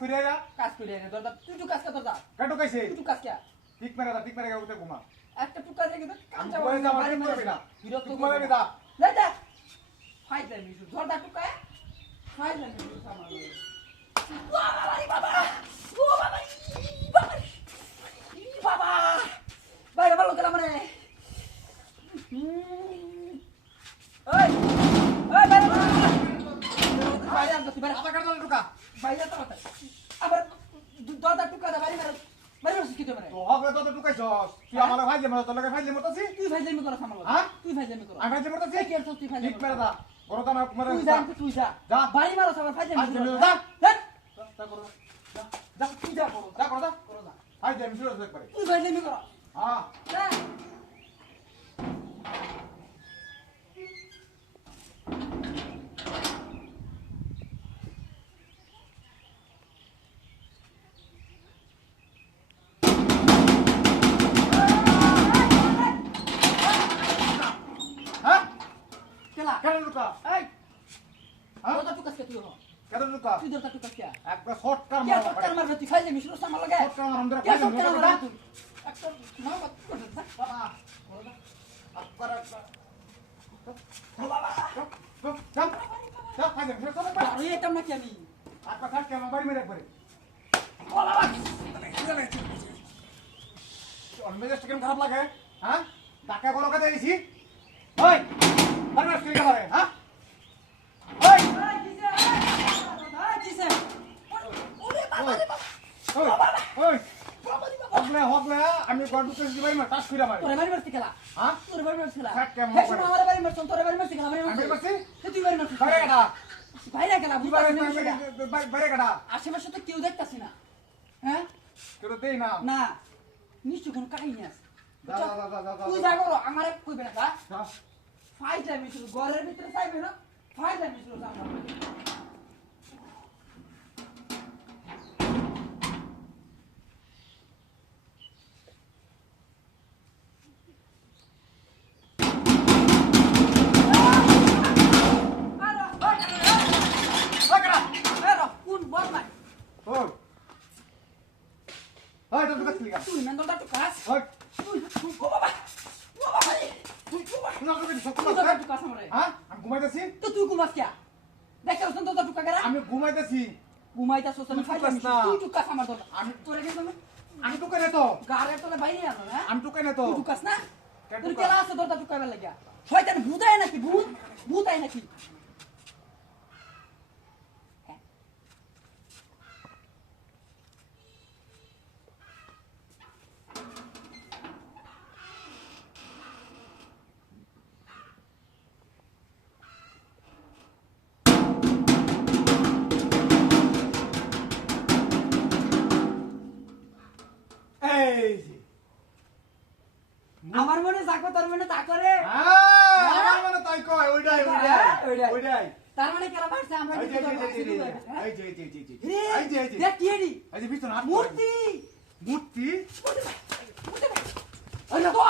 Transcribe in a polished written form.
করে আয়া কাজ করে রে দরজা তুই কাজ কা দরজা কাটো কাইছে তুই কাজ কা ঠিক মেরে উঠে ঘুমা একটা টুকা রেখে তো কাম আমি চাও কই যাব বাড়ি ঠিক মারে করবি না বিরক্ত তুই মারবি না না যা ফাইল মিশু দরজা টুকা ফাইল মিশু সামাল বাবা ও বাবা বাবা বাইরে ভালো করে মানে ওই ওই বাইরে বাইরে আন তুই বাইরে আবার কাটো ঢুকা বাইরে তো আবার দরজা টুকা দা বাইরে মার বাইরে কি তো মানে তো হবে তো ঢুকাইছস তুই আমার ভাইলে মত তোর লগে ভাইলে মতছি তুই ফাইজলামি করা সামাল হ্যাঁ তুই ফাইজলামি করা আমি ভাইলে মতছি কি আর তুই ফাইজলামি ঠিক মেরে দা বড় তো না মেরে তুই যা তুই যা যা বাড়ি মারো সবার ফাইজলামি ফাইজলামি যা যা। যা করো যা তুই যা করো যা করো করো যা হাই দেম শুরু একবারে তুই ফাইজলামি করা হ্যাঁ যা হ্যাঁ কেলা কেন ঢুকা এই হ্যাঁ দরজা টুকাস কে তুই হ কেন ঢুকা তুই দরজা টুকাস কে একবার শর্ট কার কে মার সরকার মারবে তুই ফাইজলামি শুরু সামাল লাগে শর্ট কার মার আমরা কে ভাইলে সরকার মত মারবে তুই একটা না বাত করছ বাবা করো না আকবার আকবার যা যা ফাইলে শুরু সব একবার আরে এটা না কি আমি আকবার থাক কেন বাড়ি মেরে একবারে ও বাবা মেজাজটা কেমন খারাপ লাগে হ্যাঁ টাকা বড় কথা দিয়েছি ওই বারবার শুয়ে গেল রে হ্যাঁ ওই ওই ওই হকলে হকলে আমি গন্ডু করে দিবাই না টাস কইরা মারি হ্যাঁ থাক কেমন আমি মারছি বাইরে কাটা বাইরে কাটা আশেপাশে তো কেউ দেখতাছি না হ্যাঁ কেউ দেই না না নিশ্চয় কোন কাহিনী আছে যা যা যা যা তুই যা করো আমার কইবে না যা ফাইটা মিশু ঘরের ভিতরে চাইবে না ফাইটা মিশু আমরা কোন বল নাই ওই ওই তো দুটো ক্লিক তুই মেন্দলটা তো কাজ ওই তুই ও বাবা রে তুই না তো কিছু তুই সত্য তো কাজ আমারে হ্যাঁ আমি ঘুমাইতেছি তো তুই ঘুমাস কে দেখছ তো তো টুকা গরা আমি ঘুমাইতেছি ঘুমাইতা সোস আমি ফাইটা না। তুই টুকা আমার দর আমি তোরে কে তুমি আমি তো কেন তো গারে তোলে বাইরে আনো হ্যাঁ আমি তো কেন তো তুই টুকাস না কেন তুই টুকাস? কেলা আছে দরটা টুকাইবার লাগিয়া শয়তান ভূত আয় নাকি ভূত আয় নাকি এই যে আমার মনে যাকো তোর মনে তা করে আমার মানে তাই কয় ওইটাই ওইটাই ওইটাই তার মানে কেলা মারছে আমরা এই কি যে করব এই যে এই যে এই যে এই এই যে এই যে দেখ কি এডি এই যে বিছনা মূর্তি মূর্তি আরে তো